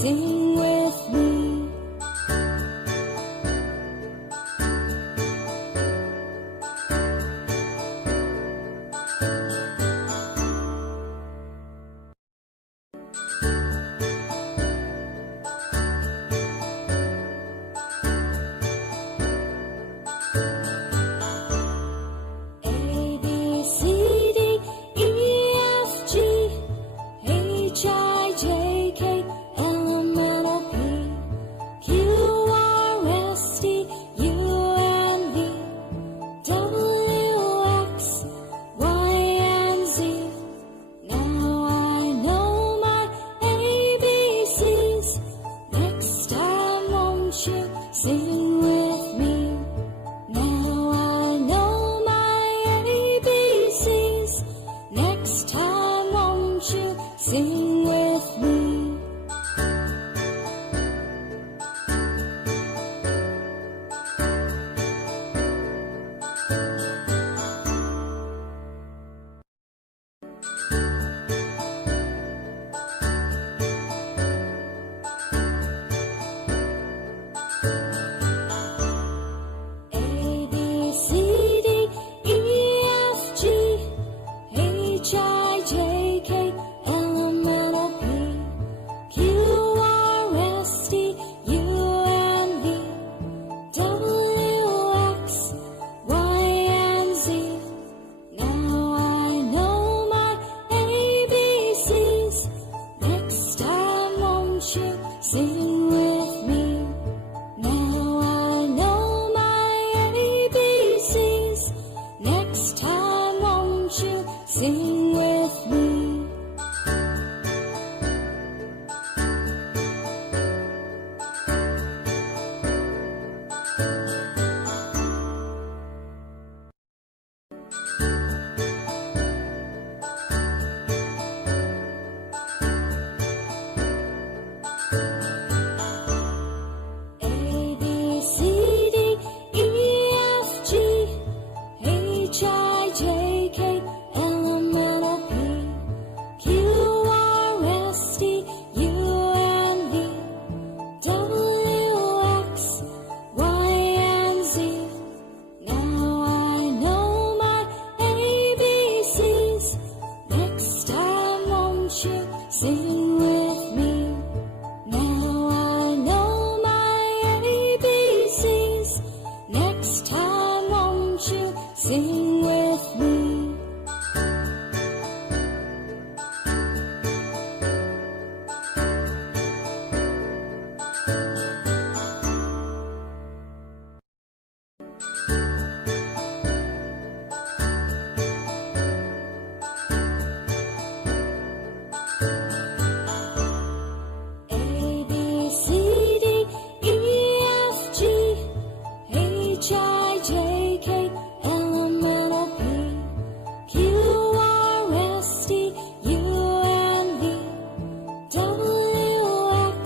Sing with me. A, B, C, D, E, F, G, H, I, J, K, L, M, N, O, P, Q, R, S, T, U, and V, W, X, Y, and Z. Now I know my ABCs. Next time, won't you sing with me? Now I know my ABCs. Next time, won't you sing with me? A, B, C, D, E, F, G, H, I, J, K, L, M, N, O, P, Q, R, S, T, U, and V, W, X, Y, and Z. Now I know my ABCs. Next time, won't you sing with